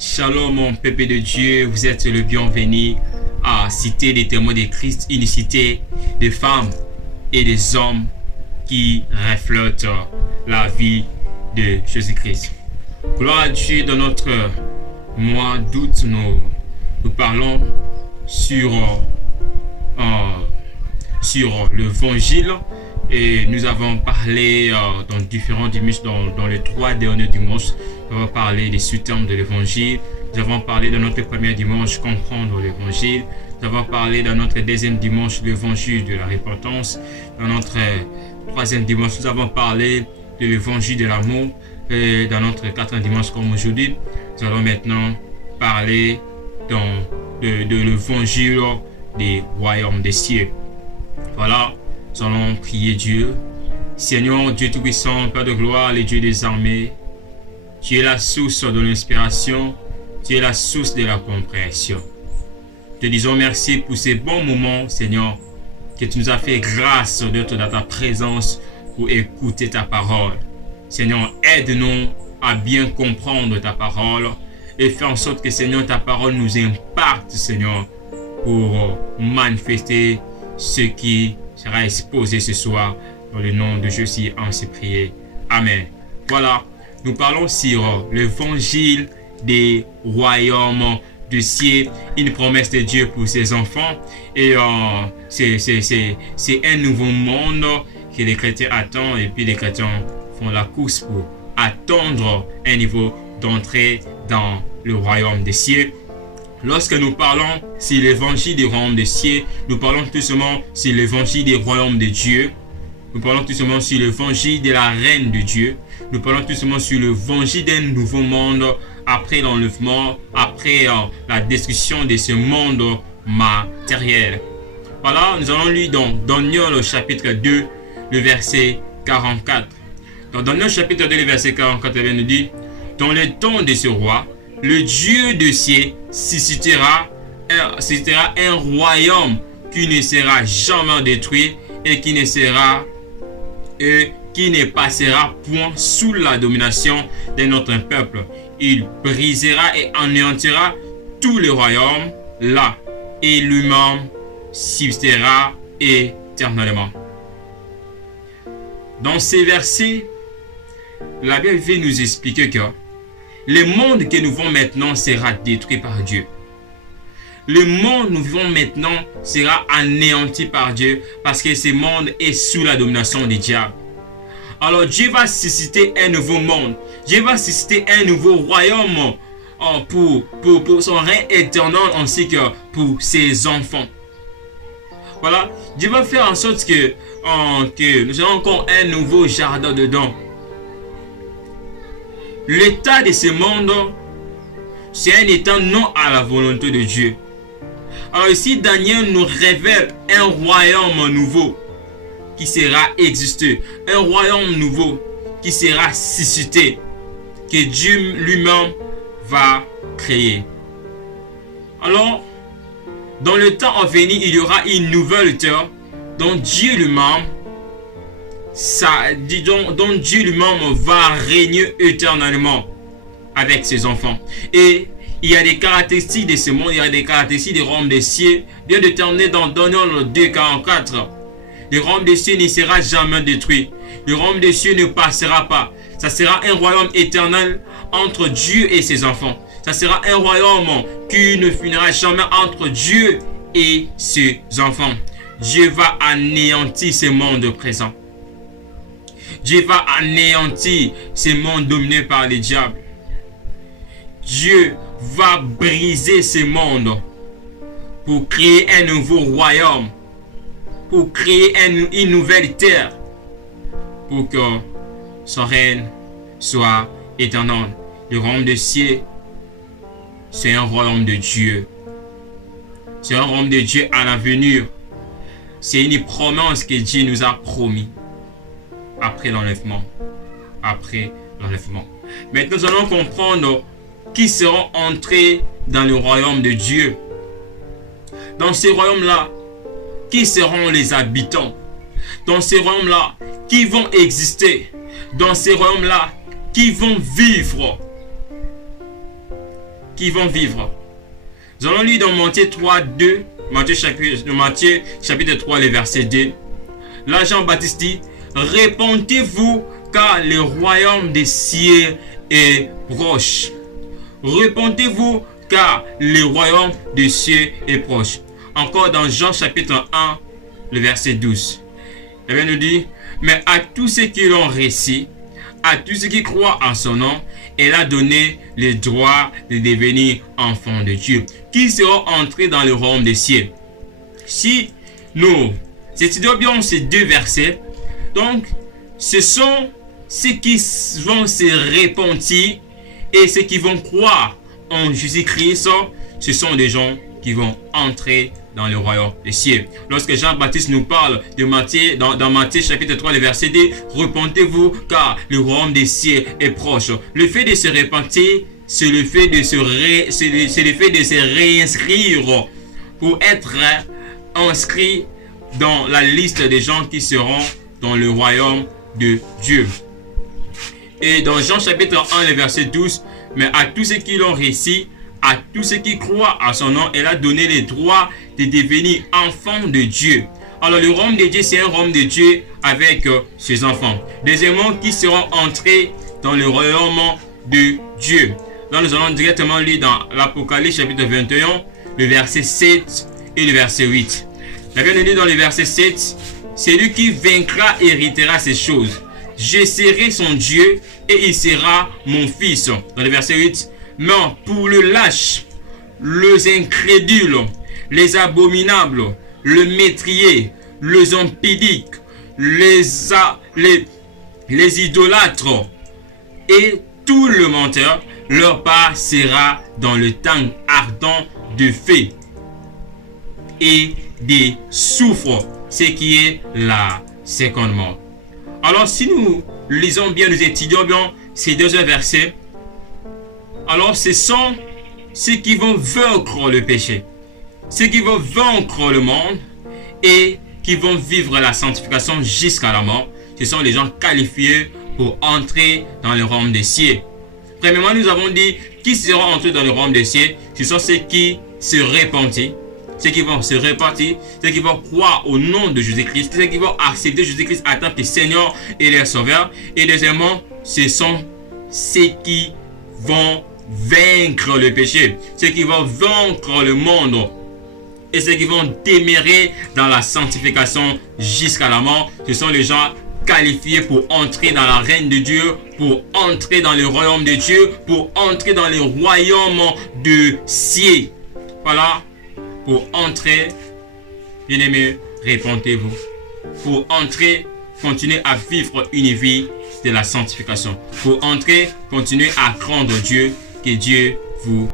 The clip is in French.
Shalom mon peuple de Dieu, vous êtes le bienvenu à Cité des témoins de Christ, une cité de femmes et des hommes qui reflètent la vie de Jésus-Christ. Gloire à Dieu, dans notre mois d'août, nous parlons sur l'évangile et nous avons parlé dans différents dimanches, dans les 3 derniers dimanches, nous avons parlé des sous-termes de l'évangile. Nous avons parlé dans notre premier dimanche, comprendre l'évangile. Nous avons parlé dans notre deuxième dimanche, l'évangile de la repentance. Dans notre troisième dimanche, nous avons parlé de l'évangile de l'amour. Et dans notre quatrième dimanche, comme aujourd'hui, nous allons maintenant parler de l'évangile des royaumes des cieux. Voilà, nous allons prier Dieu. Seigneur, Dieu Tout-Puissant, Père de gloire, le Dieu des armées, tu es la source de l'inspiration, tu es la source de la compréhension. Te disons merci pour ces bons moments, Seigneur, que tu nous as fait grâce d'être dans ta présence pour écouter ta parole. Seigneur, aide-nous à bien comprendre ta parole et fais en sorte que, Seigneur, ta parole nous impacte, Seigneur, pour manifester ce qui sera exposé ce soir. Dans le nom de Jésus, ainsi prié. Amen. Voilà, nous parlons sur l'évangile des royaumes du ciel, une promesse de Dieu pour ses enfants. Et c'est un nouveau monde que les chrétiens attendent. Et puis les chrétiens font la course pour attendre un niveau d'entrée dans le royaume des cieux. Lorsque nous parlons sur l'évangile des royaumes des cieux, nous parlons tout simplement sur l'évangile des royaumes de Dieu. Nous parlons tout simplement sur l'évangile de la reine de Dieu. Nous parlons tout simplement sur l'évangile d'un nouveau monde après l'enlèvement, après la destruction de ce monde matériel. Voilà, nous allons lire dans Daniel au chapitre 2, le verset 44. Dans Daniel chapitre 2, le verset 44, il nous dit: dans le temps de ce roi, le Dieu de ciel suscitera un royaume qui ne sera jamais détruit et qui ne passera point sous la domination de notre peuple. Il brisera et anéantira tous les royaumes là, et lui-même subsistera éternellement. Dans ces versets, la Bible veut nous expliquer que le monde que nous vivons maintenant sera détruit par Dieu. Le monde que nous vivons maintenant sera anéanti par Dieu parce que ce monde est sous la domination du diable. Alors Dieu va susciter un nouveau monde. Dieu va susciter un nouveau royaume pour son règne éternel ainsi que pour ses enfants. Voilà, Dieu va faire en sorte que nous ayons encore un nouveau jardin dedans. L'état de ce monde, c'est un état non à la volonté de Dieu. Alors ici, Daniel nous révèle un royaume nouveau qui sera existé. Un royaume nouveau qui sera suscité. Que Dieu lui-même va créer. Alors, dans le temps à venir, il y aura une nouvelle terre dont Dieu lui-même va régner éternellement avec ses enfants. Et il y a des caractéristiques de ce monde, il y a des caractéristiques des royaumes des cieux, bien déterminées dans Daniel 2,44. Le royaume des cieux ne sera jamais détruit. Le royaume des cieux ne passera pas. Ça sera un royaume éternel entre Dieu et ses enfants. Ça sera un royaume qui ne finira jamais entre Dieu et ses enfants. Dieu va anéantir ce monde présent. Dieu va anéantir ce monde dominé par le diable. Dieu va briser ce monde pour créer un nouveau royaume, pour créer une nouvelle terre, pour que son règne soit éternel. Le royaume des cieux, c'est un royaume de Dieu. C'est un royaume de Dieu à l'avenir. C'est une promesse que Dieu nous a promis après l'enlèvement. Après l'enlèvement. Maintenant, nous allons comprendre qui seront entrés dans le royaume de Dieu. Dans ce royaume-là, qui seront les habitants? Dans ce royaume-là, qui vont exister? Dans ce royaume-là, qui vont vivre? qui vont vivre. Nous allons lire dans Matthieu 3, 2, Matthieu chapitre 3, le verset 2. Là, Jean-Baptiste dit, répentez-vous car le royaume des cieux est proche. Répentez-vous car le royaume des cieux est proche. Encore dans Jean chapitre 1, le verset 12. La Bible nous dit, mais à tous ceux qui l'ont reçu, à tous ceux qui croient en son nom, elle a donné le droit de devenir enfants de Dieu, qui seront entrés dans le royaume des cieux. Si nous étudions bien ces deux versets, donc ce sont ceux qui vont se repentir et ceux qui vont croire en Jésus-Christ, ce sont des gens qui vont entrer dans le royaume des cieux. Lorsque Jean-Baptiste nous parle de Matthieu, dans Matthieu chapitre 3, le verset 2, repentez-vous car le royaume des cieux est proche. Le fait de se repentir, c'est le fait de se réinscrire pour être inscrit dans la liste des gens qui seront dans le royaume de Dieu. Et dans Jean chapitre 1, le verset 12, mais à tous ceux qui l'ont reçu, à tous ceux qui croient à son nom, elle a donné le droit de devenir enfants de Dieu. Alors le royaume de Dieu, c'est un royaume de Dieu avec ses enfants. Deuxièmement, qui seront entrés dans le royaume de Dieu. Là, nous allons directement lire dans l'Apocalypse chapitre 21, le verset 7 et le verset 8. La Bible nous dit dans le verset 7, celui qui vaincra héritera ces choses. Je serai son Dieu et il sera mon fils. Dans le verset 8, mais pour le lâche, les incrédules, les abominables, le métrier, les impudiques, les idolâtres et tout le menteur, leur part sera dans le temps ardent de feu et des soufres, ce qui est la seconde mort. Alors si nous lisons bien, nous étudions bien ces deux versets, alors ce sont ceux qui vont vaincre le péché, ceux qui vont vaincre le monde et qui vont vivre la sanctification jusqu'à la mort. Ce sont les gens qualifiés pour entrer dans le royaume des cieux. Premièrement, nous avons dit qui seront entrés dans le royaume des cieux. Ce sont ceux qui se repentent, ceux qui vont se repentir, ceux qui vont croire au nom de Jésus-Christ, ceux qui vont accepter Jésus-Christ en tant que Seigneur et leur Sauveur. Et deuxièmement, ce sont ceux qui vont vaincre le péché, ceux qui vont vaincre le monde et ceux qui vont demeurer dans la sanctification jusqu'à la mort. Ce sont les gens qualifiés pour entrer dans la règne de Dieu, pour entrer dans le royaume de Dieu, pour entrer dans le royaume de cieux. Voilà, pour entrer, bien-aimés, répentez-vous. Pour entrer, continuez à vivre une vie de la sanctification. Pour entrer, continuez à craindre Dieu. Que Dieu vous